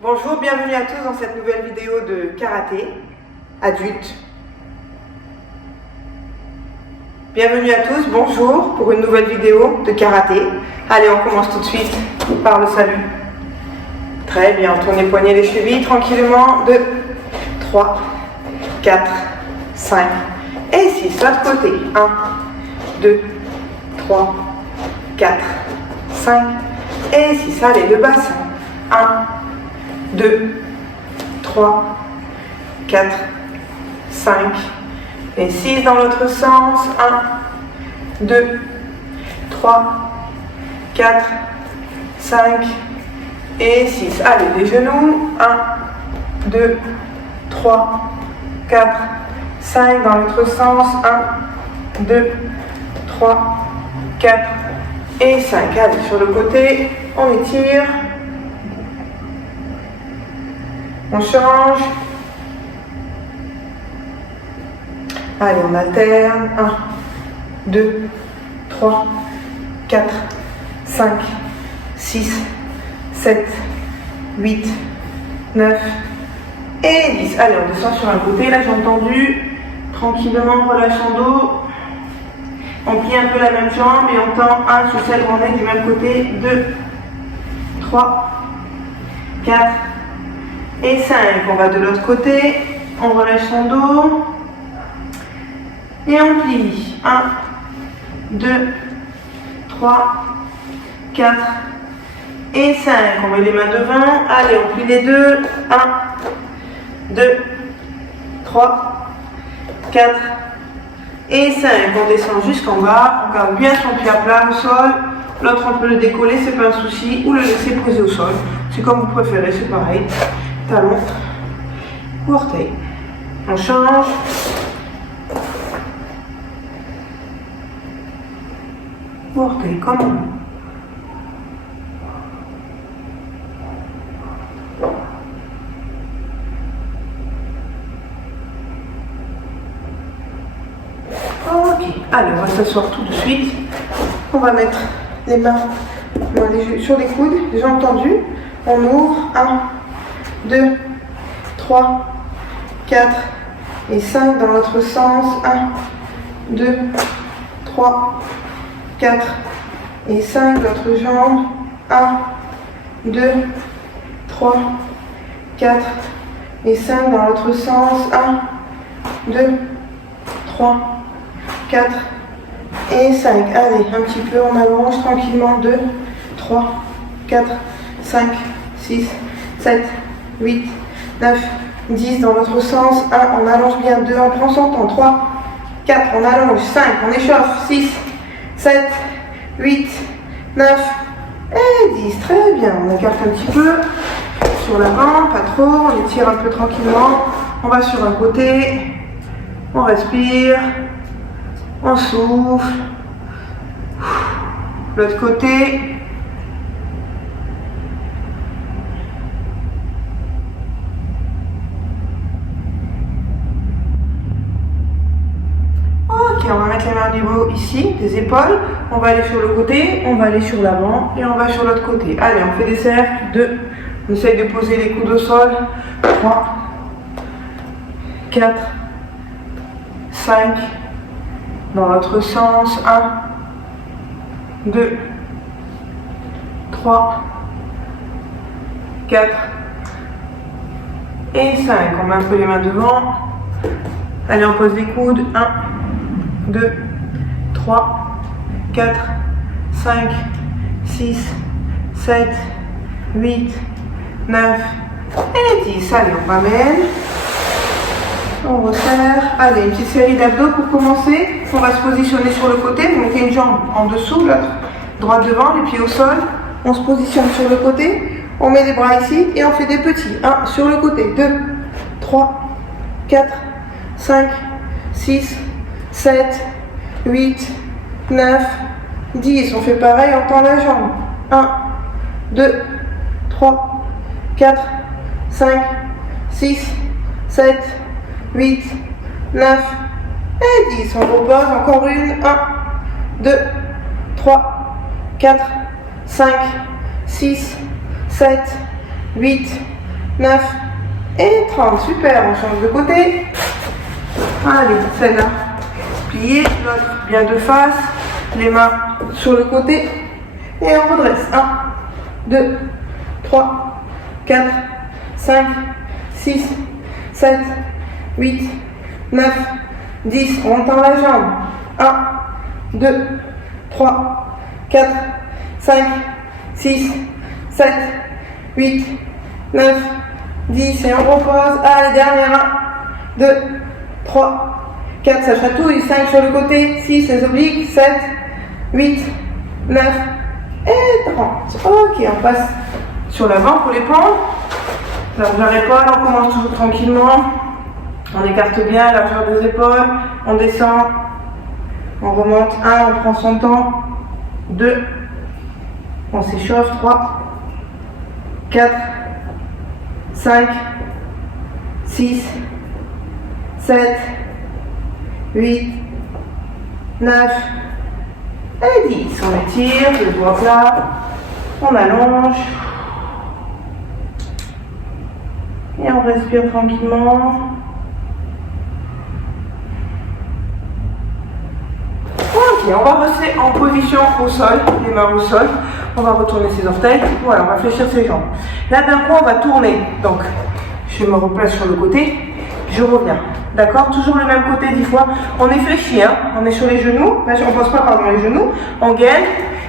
Bonjour, bienvenue à tous dans cette nouvelle vidéo de karaté adulte. Bienvenue à tous, bonjour pour une nouvelle vidéo de karaté. Allez, on commence tout de suite par le salut. Très bien, tournez les poignets, les chevilles tranquillement. 2, 3, 4, 5 et 6. L'autre côté. 1, 2, 3, 4, 5 et 6. Allez, le bassin. 1, 2, 3, 4, 5 et 6 dans l'autre sens. 1, 2, 3, 4, 5 et 6. Allez, les genoux. 1, 2, 3, 4, 5 dans l'autre sens. 1, 2, 3, 4 et 5. Allez, sur le côté, on étire. On change. Allez, on alterne. 1, 2, 3, 4, 5, 6, 7, 8, 9 et 10. Allez, on descend sur un côté. Là, j'ai entendu. Tranquillement, relâchant dos. On plie un peu la même jambe et on tend un sur celle où on est du même côté. 2, 3, 4 et 5. On va de l'autre côté. On relâche son dos. Et on plie. 1, 2, 3, 4 et 5. On met les mains devant. Allez, on plie les deux. 1, 2, 3, 4 et 5. On descend jusqu'en bas. On garde bien son pied à plat au sol. L'autre, on peut le décoller, c'est pas un souci. Ou le laisser poser au sol. C'est comme vous préférez, c'est pareil. Talon ou orteil. On change. Ou orteil, comme on veut. Ok, allez, on va s'asseoir tout de suite. On va mettre les mains sur les coudes, les jambes tendues. On ouvre. 1, 2, 3, 4 et 5 dans l'autre sens. 1, 2, 3, 4 et 5, l'autre jambe. 1, 2, 3, 4 et 5 dans l'autre sens. 1, 2, 3, 4 et 5. Allez, un petit peu, on allonge tranquillement. 2, 3, 4, 5, 6, 7, 8, 9, 10 dans l'autre sens. 1, on allonge bien. 2, on prend son temps. 3, 4, on allonge. 5, on échauffe. 6, 7, 8, 9 et 10. Très bien. On écarte un petit peu sur l'avant, pas trop. On étire un peu tranquillement. On va sur un côté. On respire. On souffle. L'autre côté. On va mettre les mains au niveau ici, des épaules. On va aller sur le côté, on va aller sur l'avant et on va sur l'autre côté. Allez, on fait des cercles. 2. On essaye de poser les coudes au sol. 3, 4, 5. Dans l'autre sens. 1, 2, 3, 4 et 5. On met un peu les mains devant. Allez, on pose les coudes. 1, 2, 3, 4, 5, 6, 7, 8, 9 et 10. Allez, on ramène. On resserre. Allez, une petite série d'abdos pour commencer. On va se positionner sur le côté. Vous mettez une jambe en dessous, l'autre droite devant, les pieds au sol. On se positionne sur le côté. On met les bras ici et on fait des petits. 1 sur le côté. 2, 3, 4, 5, 6, 7, 8, 9, 10. On fait pareil, on tend la jambe. 1, 2, 3, 4, 5, 6, 7, 8, 9 et 10. On repose encore une. 1, 2, 3, 4, 5, 6, 7, 8, 9 et 30. Super, on change de côté. Allez, celle-là. Plier, l'autre bien de face. Les mains sur le côté. Et on redresse. 1, 2, 3, 4, 5, 6, 7, 8, 9, 10. On tend la jambe. 1, 2, 3, 4, 5, 6, 7, 8, 9, 10. Et on repose. Allez, dernière. 1, 2, 3, 4. Ça chatouille. 5 sur le côté. 6, les obliques. 7, 8, 9 et 30. Ok, on passe sur l'avant pour les pentes. Largeur épaule, on commence toujours tranquillement. On écarte bien la largeur des épaules. On descend. On remonte. 1, on prend son temps. 2, on s'échauffe. 3, 4, 5, 6, 7, 8, 9 et 10. On étire, le doigt plat. On allonge. Et on respire tranquillement. Ok, on va rester en position au sol, les mains au sol. On va retourner ses orteils. Voilà, on va fléchir ses jambes. Là, d'un coup, on va tourner. Donc, je me replace sur le côté. Je reviens. D'accord? Toujours le même côté 10 fois. On est fléchi, hein? On est sur les genoux. Là, on ne pose pas pardon les genoux. On gaine.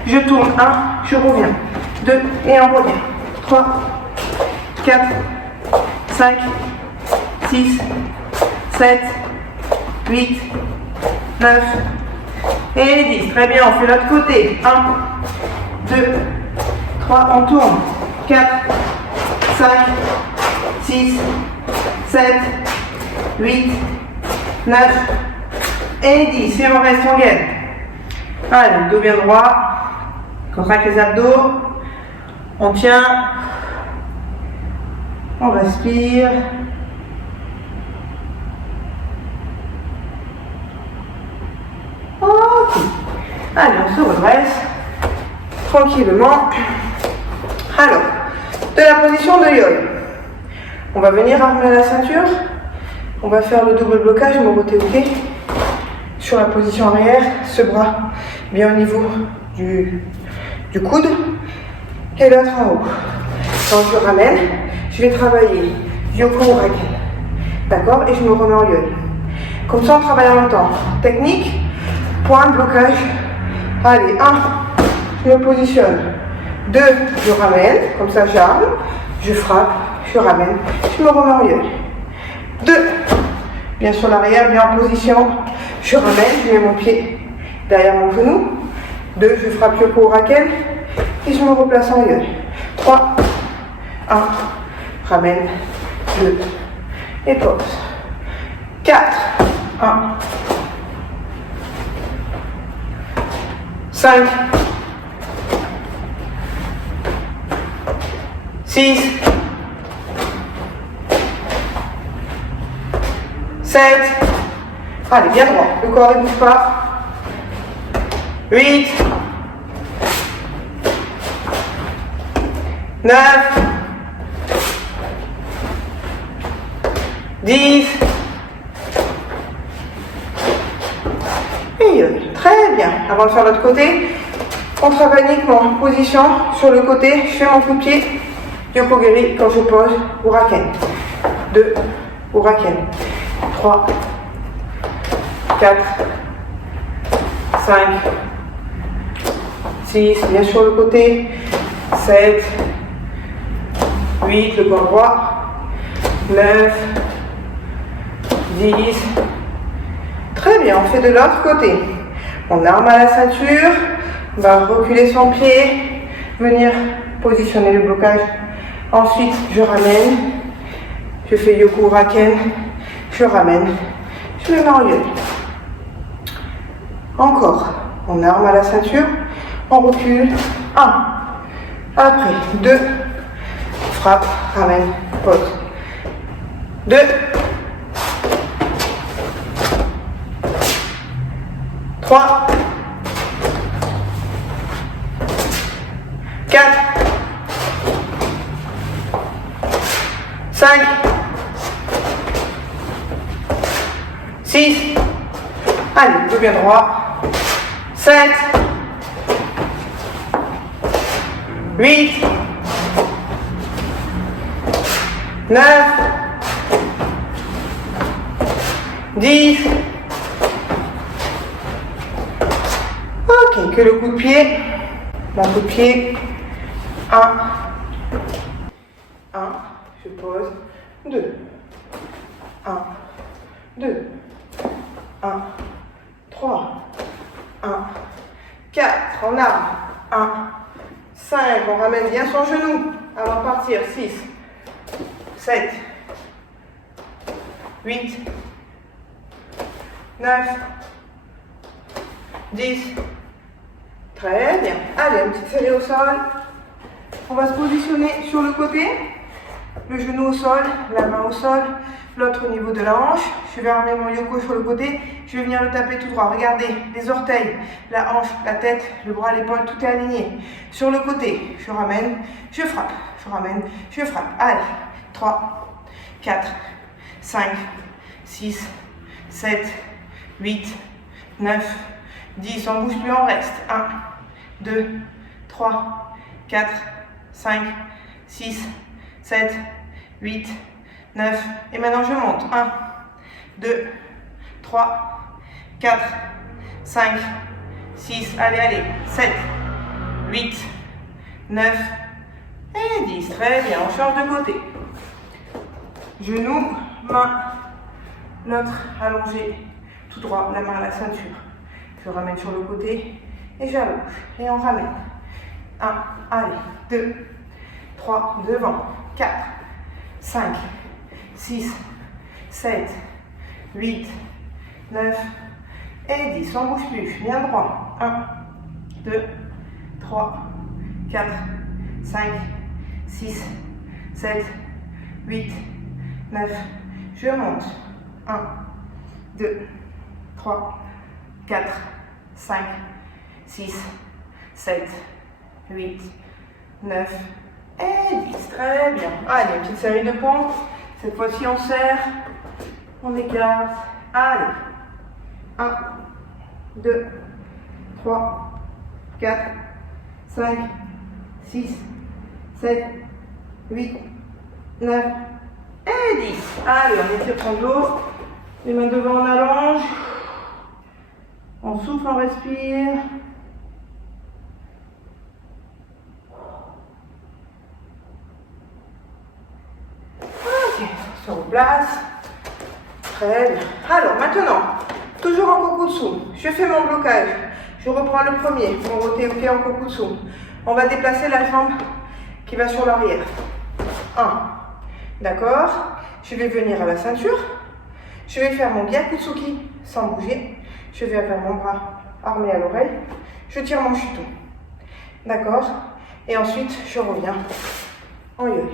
Je tourne. 1, je reviens. 2, et on revient. 3, 4, 5, 6, 7, 8, 9 et 10. Très bien, on fait l'autre côté. 1, 2, 3, on tourne. 4, 5, 6, 7, 8, 9 et 10. Et on reste en gaine. Allez, le dos bien droit. Contracte les abdos. On tient. On respire. Ok. Allez, on se redresse tranquillement. Alors, de la position de yo. On va venir armer la ceinture. On va faire le double blocage, mobilité sur la position arrière, ce bras bien au niveau du coude et l'autre en haut. Quand je ramène, je vais travailler Yoko Uraken. D'accord? Et je me remets en yo. Comme ça, on travaille en même temps. Technique, point, blocage. Allez, 1, je me positionne. 2, je ramène. Comme ça, j'arme. Je frappe, je ramène. Je me remets en yo. 2, bien sur l'arrière, bien en position. Je ramène, je mets mon pied derrière mon genou. 2, je frappe Yoko Uraken. Et je me replace en yo. 3, 1, ramène, 2, et pause. 4, 1, 5, 6, 7, allez, bien droit, le corps ne bouge pas. 8, 9, 10, et très bien. Avant de faire l'autre côté, on travaille uniquement position sur le côté. Je fais mon coup de pied, Yoko-giri quand je pose, Uraken. 2, Uraken. 3, 4, 5, 6, bien sur le côté. 7, 8, le corps droit. 9, 10. Très bien, on fait de l'autre côté. On arme à la ceinture. On va reculer son pied. Venir positionner le blocage. Ensuite, je ramène. Je fais Yoko Uraken. Je ramène. Je me mets en yo. Encore. On arme à la ceinture. On recule. 1. Après, 2. Frappe. Ramène. Pose. 2. 3. 4. 5, 6, allez, dos bien droit, 7, 8, 9, 10. Ok, que le coup de pied, mon coup de pied, 1, je pose, 2, 1, 2, 1, 3, 1, 4, en arme, 1, 5, on ramène bien son genou avant de partir, 6, 7, 8, 9, 10, très bien. Allez, une petite série au sol. On va se positionner sur le côté, le genou au sol, la main au sol, l'autre au niveau de la hanche. Je vais ramener mon yoko sur le côté, je vais venir le taper tout droit. Regardez, les orteils, la hanche, la tête, le bras, l'épaule, tout est aligné. Sur le côté, je ramène, je frappe, je ramène, je frappe. Allez, 3, 4, 5, 6, 7, 8, 9, 10, on ne bouge plus, on reste. 1, 2, 3, 4, 5, 6, 7, 8, 9. Et maintenant je monte. 1, 2, 3, 4, 5, 6, allez, 7, 8, 9 et 10. Très bien, on change de côté. Genou, main, l'autre allongé, tout droit, la main à la ceinture. Je ramène sur le côté et j'allonge. Et on ramène. 1, allez, 2, 3, devant, 4, 5, 6, 7, 8, 9 et 10. On ne bouge plus, bien droit. 1, 2, 3, 4, 5, 6, 7, 8, 9. Je monte. 1, 2, 3, 4, 5, 6, 7, 8, 9 et 10. Très bien. Allez, une petite série de pompes. Cette fois-ci, on serre, on écarte. Allez. 1, 2, 3, 4, 5, 6, 7, 8, 9 et 10. Allez, on étire son dos. Les mains devant, on allonge. On souffle, on respire. Ok, on se replace. Très bien. Alors maintenant, toujours en kokutsu. Je fais mon blocage. Je reprends le premier, mon roté en kokutsu. On va déplacer la jambe qui va sur l'arrière. 1. D'accord. Je vais venir à la ceinture. Je vais faire mon gyakutsuki sans bouger. Je vais faire mon bras armé à l'oreille. Je tire mon shuto. D'accord. Et ensuite, je reviens en yo-yo.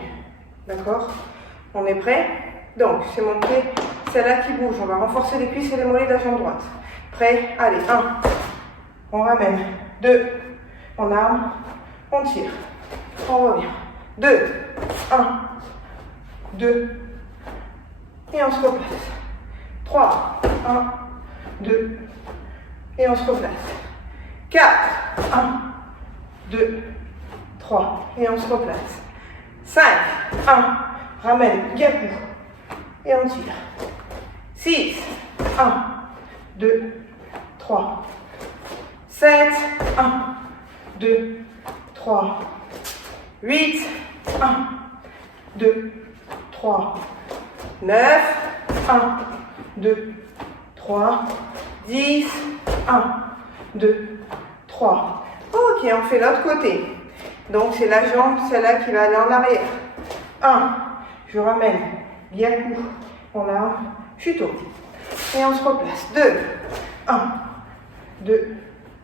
D'accord. On est prêt? Donc, c'est mon pied, celle-là qui bouge. On va renforcer les cuisses et les mollets de la jambe droite. Prêt? Allez, 1. On ramène. 2. On arme. On tire. On revient. 2. 1. 2. Et on se replace. 3. 1. 2. Et on se replace. 4. 1. 2. 3. Et on se replace. 5. 1. Ramène. Gyaku. Et on tire. 6. 1. 2. 3. 7. 1. 2. 3. 8. 1. 2. 3. 9. 1. 2. 3. 10. 1. 2. 3. Ok, on fait l'autre côté. Donc c'est la jambe, celle-là qui va aller en arrière. 1. Je ramène. Gyaku. On arme. Shuto. Et on se replace. 2. 1. 2.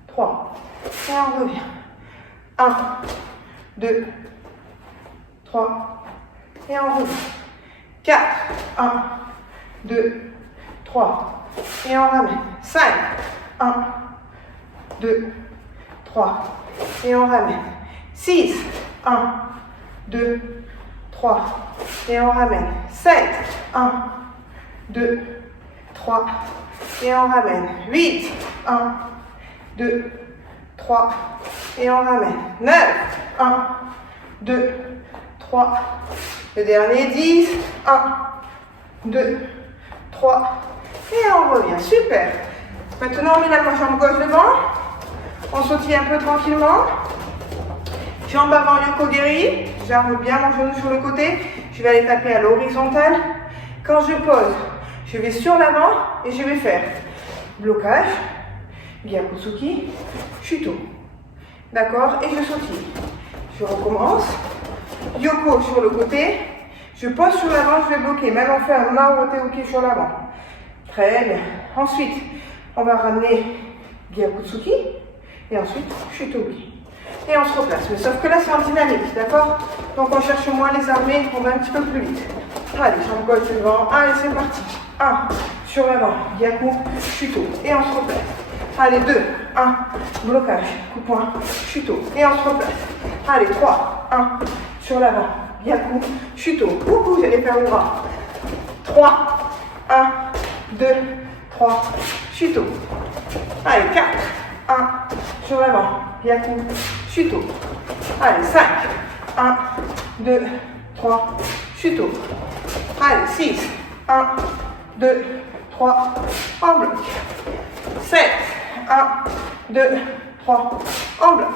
3. Et on revient. 1. 2. 3. Et on revient. 4. 1. 2. 3. Et on ramène. 5. 1. 2. 3. Et on ramène. 6. 1. 2. 3, et on ramène. 7, 1, 2, 3, et on ramène. 8, 1, 2, 3, et on ramène. 9, 1, 2, 3, le dernier, 10, 1, 2, 3, et on revient. Super. Maintenant, on met la jambe gauche devant. On sautille un peu tranquillement. Jambe avant, yoko-geri. J'arme bien mon genou sur le côté. Je vais aller taper à l'horizontale. Quand je pose, je vais sur l'avant et je vais faire blocage, Gyakutsuki, Shuto. D'accord? Et je sautille. Je recommence. Yoko sur le côté. Je pose sur l'avant, je vais bloquer. Même on fait un Naote-uki sur l'avant. Très bien. Ensuite, on va ramener Gyakutsuki. Et ensuite, Shuto-uki. Et on se replace. Mais sauf que là, c'est en dynamique. D'accord? Donc, on cherche moins les armées. On va un petit peu plus vite. Allez, jambe gauche devant. Allez, c'est parti. 1, sur l'avant. Gyaku, Shuto. Et on se replace. Allez, 2, 1, blocage, coup-point, Shuto. Et on se replace. Allez, 3, 1, sur l'avant. Gyaku, Shuto. Coucou, j'allais faire le bras. 3, 1, 2, 3, Shuto. Allez, 4, 1, sur l'avant. Gyaku, Shuto. Allez, 5, 1, 2, 3, Shuto. Allez, 6, 1, 2, 3, en bloc. 7, 1, 2, 3, en bloc.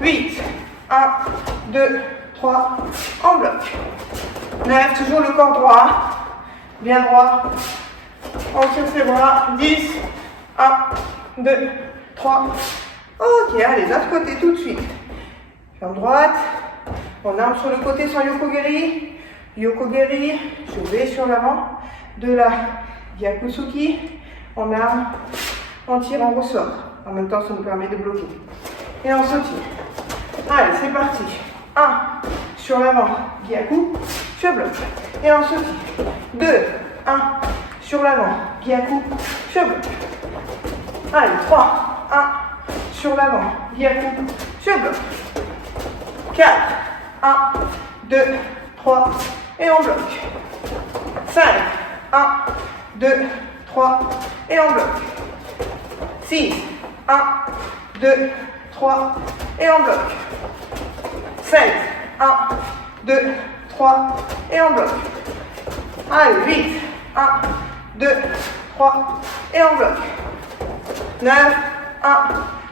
8, 1, 2, 3, en bloc. 9, toujours le corps droit, bien droit. On tire ses bras. 10, 1, 2, 3. Ok, allez, l'autre côté tout de suite. Jambe droite. On arme sur le côté sans yoko-geri. Yoko-geri. Je vais sur l'avant de la Gyakutsuki. On arme. On tire, on ressort. En même temps, ça nous permet de bloquer. Et on sautille. Allez, c'est parti. 1, sur l'avant, Gyaku, je bloque. Et on sautille. 2, 1, sur l'avant, Gyaku, je bloque. Allez, 3, 1, sur l'avant, Gyaku, je bloque. 4, 1, 2, 3, et on bloque. 5, 1, 2, 3, et on bloque. 6, 1, 2, 3, et on bloque. 7, 1, 2, 3, et on bloque. Allez, 8, 1, 2, 3, et on bloque. 9, 1,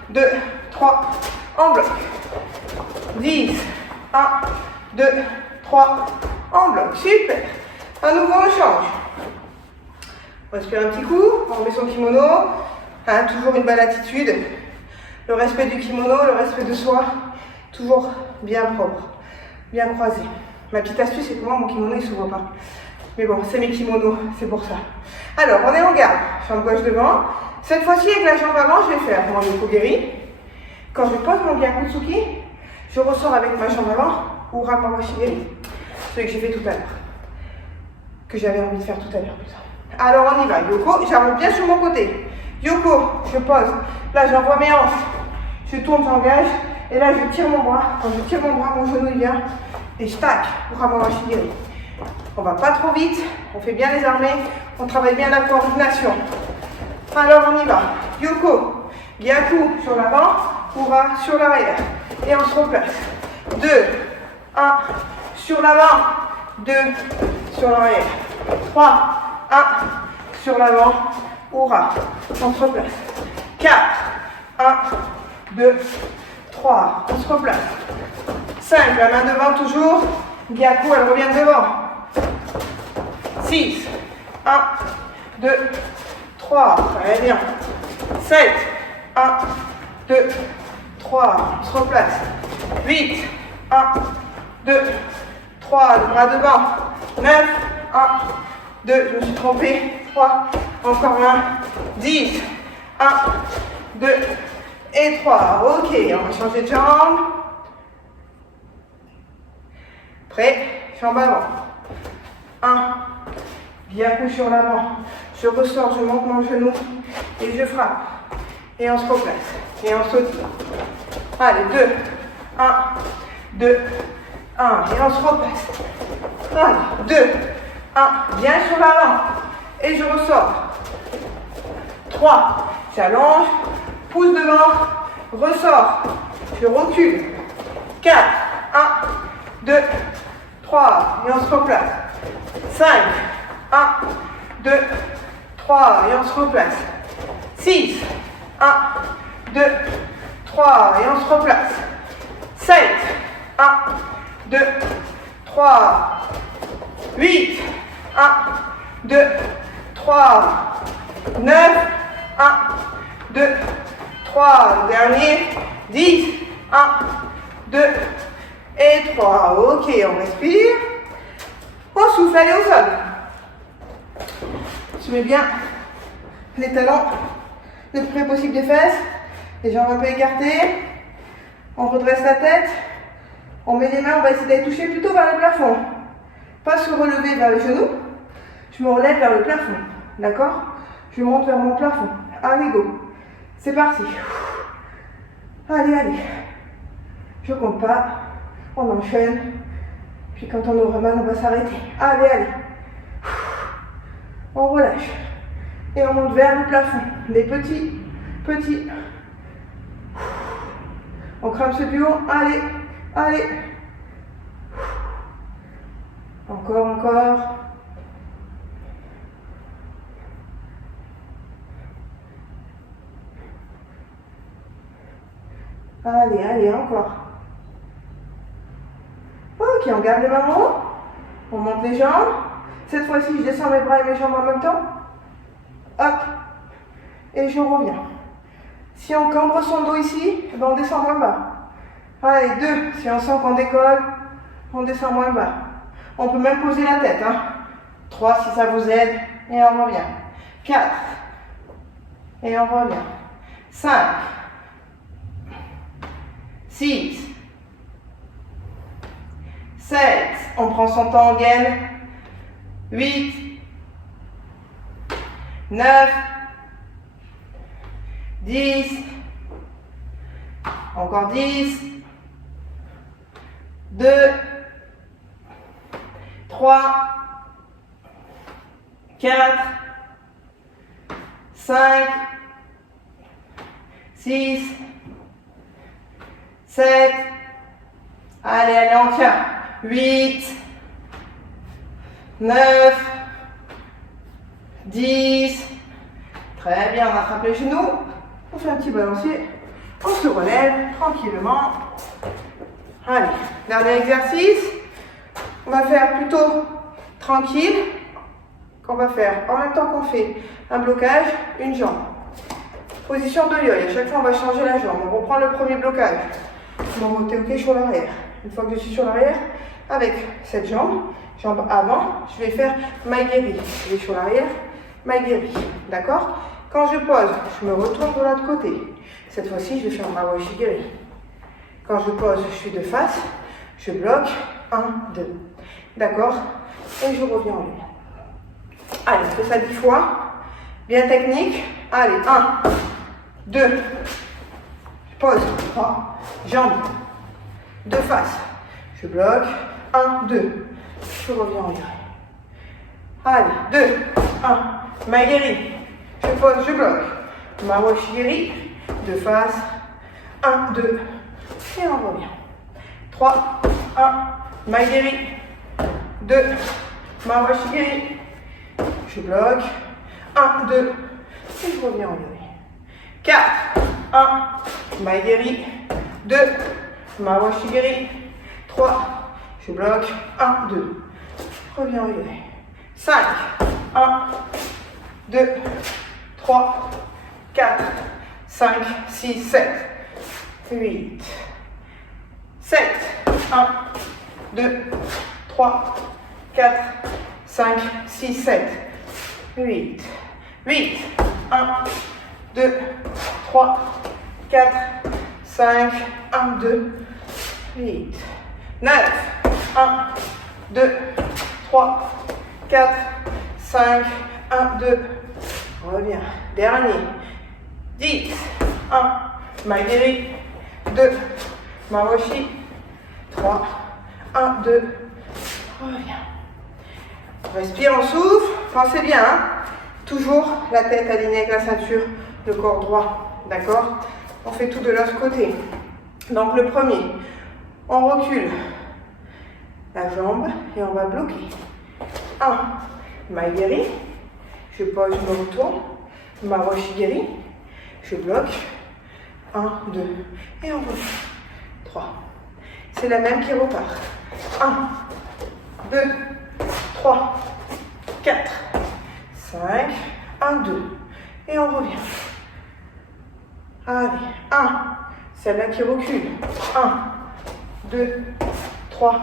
2, 3, en bloc. 10, 1, 2, 3, en bloc. Super. À nouveau, on change. On respire un petit coup, on remet son kimono. Hein, toujours une belle attitude. Le respect du kimono, le respect de soi. Toujours bien propre, bien croisé. Ma petite astuce, c'est que moi, mon kimono, il ne s'ouvre pas. Mais bon, c'est mes kimonos, c'est pour ça. Alors, on est en garde. Jambe gauche devant. Cette fois-ci, avec la jambe avant, je vais faire mon yoko-geri. Quand je pose mon gyakutsuki, je ressors avec ma jambe avant, ou Ramawashi-geri. Celui que j'ai fait tout à l'heure. Que j'avais envie de faire tout à l'heure, plutôt. Alors, on y va. Yoko, j'arrive bien sur mon côté. Yoko, je pose. Là, j'envoie mes hanches. Je tourne, j'engage. Et là, je tire mon bras. Quand je tire mon bras, mon genou, il vient. Et je tac, pour Ramawashi-geri. On va pas trop vite. On fait bien les armées. On travaille bien la coordination. Alors, on y va. Yoko, Gyaku sur l'avant, Ura sur l'arrière. Et on se replace. 2, 1, sur l'avant. 2, sur l'arrière. 3, 1, sur l'avant. Ura. On se replace. 4, 1, 2, 3. On se replace. 5, la main devant toujours. Gyaku, elle revient devant. 6, 1, 2, 3. Très bien. 7, 1, 2, 3. On se replace. 8, 1, 2, 3. Le bras devant. 9, 1, 2. Je me suis trompée. 3. Encore un. 10, 1, 2 et 3. Ok, on va changer de jambe. Prêt? Jambe avant. 1. Gyaku sur l'avant. Je ressors, je monte mon genou et je frappe. Et on se replace. Et on saute. Allez, 2, 1, 2, 1, et on se replace. 1, 2, 1, bien sur l'avant. Et je ressors. 3, j'allonge, pousse devant, ressors, je recule. 4, 1, 2, 3, et on se replace. 5, 1, 2, 3, et on se replace. 6, 1, 2, 3, et on se replace. 7, 1, 2, 3, 8, 1, 2, 3, 9, 1, 2, 3, dernier, 10, 1, 2 et 3. Ok, on respire. On souffle, allez au sol. Je mets bien les talons le plus près possible des fesses, les jambes un peu écartées. On redresse la tête. On met les mains, on va essayer d'aller toucher plutôt vers le plafond. Pas se relever vers les genoux. Je me relève vers le plafond. D'accord? Je monte vers mon plafond. Allez, go. C'est parti. Allez, allez. Je compte pas. On enchaîne. Puis quand on aura mal, on va s'arrêter. Allez, allez. On relâche. Et on monte vers le plafond. Des petits. On crame ce du haut. Allez, allez. Encore. Allez, encore. Ok, on garde les mains en haut. On monte les jambes. Cette fois-ci, je descends mes bras et mes jambes en même temps. Hop. Et je reviens. Si on cambre son dos ici, ben on descend moins bas. Allez, 2. Si on sent qu'on décolle, on descend moins bas. On peut même poser la tête. 3 si ça vous aide. Et on revient. 4. Et on revient. 5. 6. 7. On prend son temps en gaine. 8. 9. 10. Encore 10. 2. 3. 4. 5. 6. 7. Allez, on tient. 8. 9. 10. Très bien, on attrape les genoux. On fait un petit balancier. On se relève tranquillement. Allez, dernier exercice. On va faire plutôt tranquille. Qu'on va faire en même temps qu'on fait un blocage, une jambe. Position de yo-yo. À chaque fois, on va changer la jambe. On reprend le premier blocage. On va monter ok sur l'arrière. Une fois que je suis sur l'arrière, avec cette jambe avant, je vais faire maigiri. Je vais sur l'arrière, maigiri. D'accord? Quand je pose, je me retourne de l'autre côté. Cette fois-ci, je vais faire mawashi-giri. Quand je pose, je suis de face, je bloque. 1, 2. D'accord? Et je reviens en ligne. Allez, on fait ça 10 fois. Bien technique. Allez, 1, 2. Je pose. 3. Jambes. De face. Je bloque. 1, 2. Je reviens en ligne. Allez, 2, 1. Maigiri. Je pose, je bloque. Mawashi-giri. De face. 1, 2. Et on revient. 3, 1. Maigiri. 2. Mawashi-giri. Je bloque. 1, 2. Et je reviens en ligne. 4, 1. Maigiri. 2. Mawashi-giri. 3. Je bloque. 1, 2. Reviens en ligne. 5, 1. 2, 3, 4, 5, 6, 7, 8, 7, 1, 2, 3, 4, 5, 6, 7, 8, 8, 1, 2, 3, 4, 5, 1, 2, 8, 9, 1, 2, 3, 4, 5, 1, 2, reviens. Dernier. 10, 1, maigiri. 2, mawashi. 3, 1, 2. Reviens. On respire, on souffle. Pensez bien, hein? Toujours la tête alignée avec la ceinture, le corps droit. D'accord? On fait tout de l'autre côté. Donc le premier, on recule la jambe et on va bloquer. 1, maigiri. Je pose, je me retourne. Maroshigiri. Je bloque. 1, 2. Et on revient. 3. C'est la même qui repart. 1, 2, 3, 4, 5. 1, 2. Et on revient. Allez. 1. Celle-là qui recule. 1, 2, 3.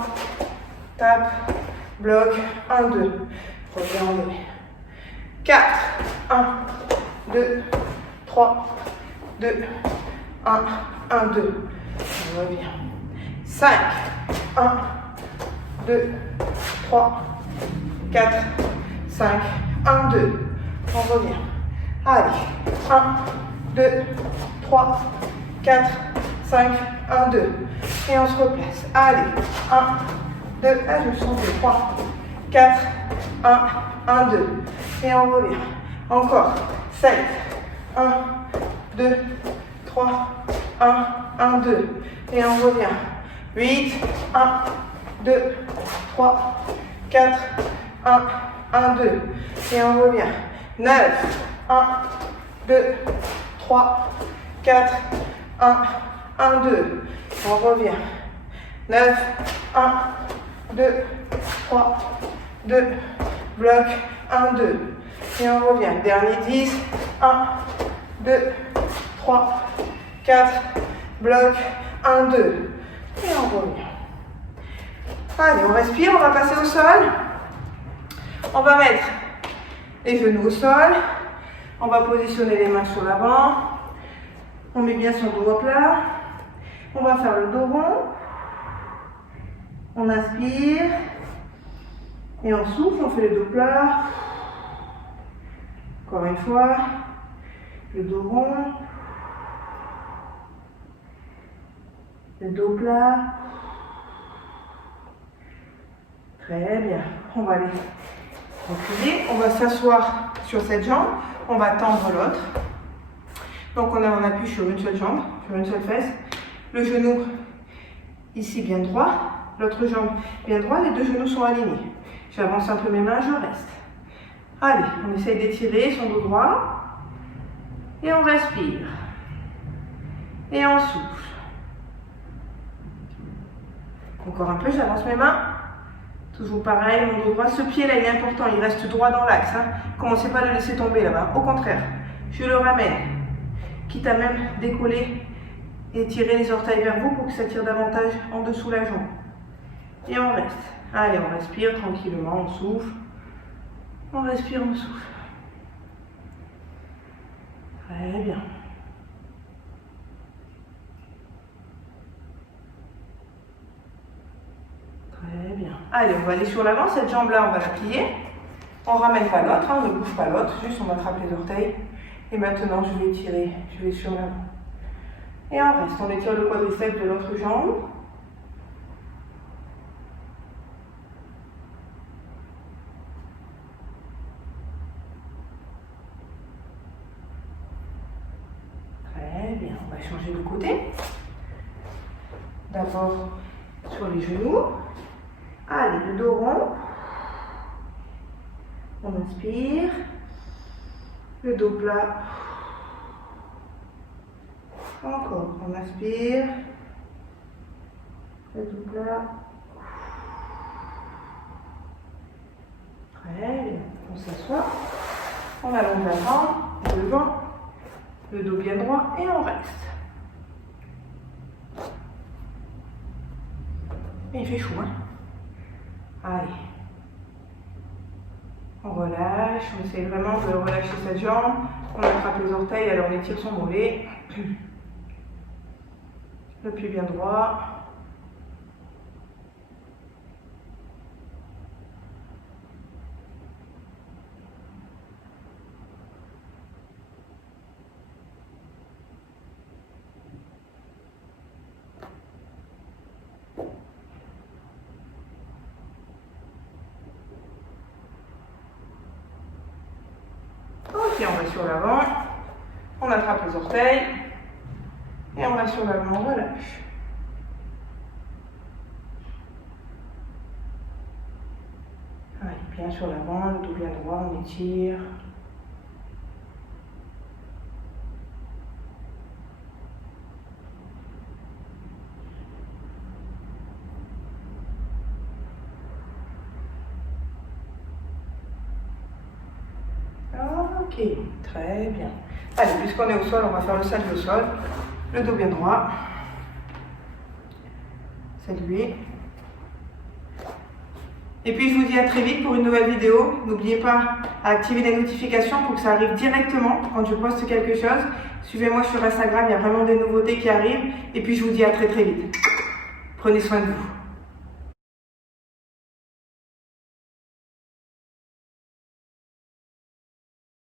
Tape. Bloc. 1, 2. Reviens en levé. 4. 1, 2, 3, 2, 1, 1, 2. On revient. 5. 1, 2, 3, 4, 5. 1, 2. On revient. Allez. 1, 2, 3, 4, 5. 1, 2. Et on se replace. Allez. 1, 2. Ah, je me sens de 3, 4, 1, 1, 2. Et on revient. Encore. 7. 1, 2, 3, 1, 1, 2. Et on revient. 8. 1, 2, 3, 4, 1, 1, 2. Et on revient. 9. 1, 2, 3, 4, 1, 1, 2. On revient. 9. 1, 2, 3, 2. Bloc. 1, 2. Et on revient. Dernier 10. 1, 2, 3, 4. Bloc. 1, 2. Et on revient. Allez, on respire, on va passer au sol. On va mettre les genoux au sol. On va positionner les mains sur l'avant. On met bien son dos à plat. On va faire le dos rond. On inspire. Et on souffle, on fait le dos plat. Encore une fois. Le dos rond. Le dos plat. Très bien. On va aller reculer. On va s'asseoir sur cette jambe. On va tendre l'autre. Donc on appuie sur une seule jambe, sur une seule fesse. Le genou ici bien droit. L'autre jambe bien droite. Les deux genoux sont alignés. J'avance un peu mes mains, je reste. Allez, on essaye d'étirer son dos droit. Et on respire. Et on souffle. Encore un peu, j'avance mes mains. Toujours pareil, mon dos droit. Ce pied-là, il est important, il reste droit dans l'axe. Hein. Commencez pas à le laisser tomber là-bas. Au contraire, je le ramène. Quitte à même décoller et tirer les orteils vers vous pour que ça tire davantage en dessous la jambe. Et on reste. Allez, on respire tranquillement, on souffle. On respire, on souffle. Très bien. Très bien. Allez, on va aller sur l'avant. Cette jambe-là, on va la plier. On ne ramène pas l'autre, hein, on ne bouge pas l'autre. Juste, on attrape les orteils. Et maintenant, je vais tirer. Je vais sur l'avant. Et on reste. On étire le quadriceps de l'autre jambe. Très bien. On va changer de côté. D'abord sur les genoux. Allez, le dos rond. On inspire. Le dos plat. Encore, on inspire. Le dos plat. Très bien. On s'assoit. On allonge l'avant, devant. Le dos bien droit et on reste. Et il fait chaud, hein? Allez. On relâche, on essaie vraiment de relâcher cette jambe. On attrape les orteils, alors on étire son mollet. Le pied bien droit. reste sur l'avant. On attrape les orteils. Et on reste sur l'avant, on relâche. Allez, bien sur l'avant, le dos bien droit, on étire. Ok, très bien. Allez, puisqu'on est au sol, on va faire le salut au sol. Le dos bien droit. Saluer. Et puis je vous dis à très vite pour une nouvelle vidéo. N'oubliez pas à activer les notifications pour que ça arrive directement quand je poste quelque chose. Suivez-moi sur Instagram, il y a vraiment des nouveautés qui arrivent. Et puis je vous dis à très vite. Prenez soin de vous.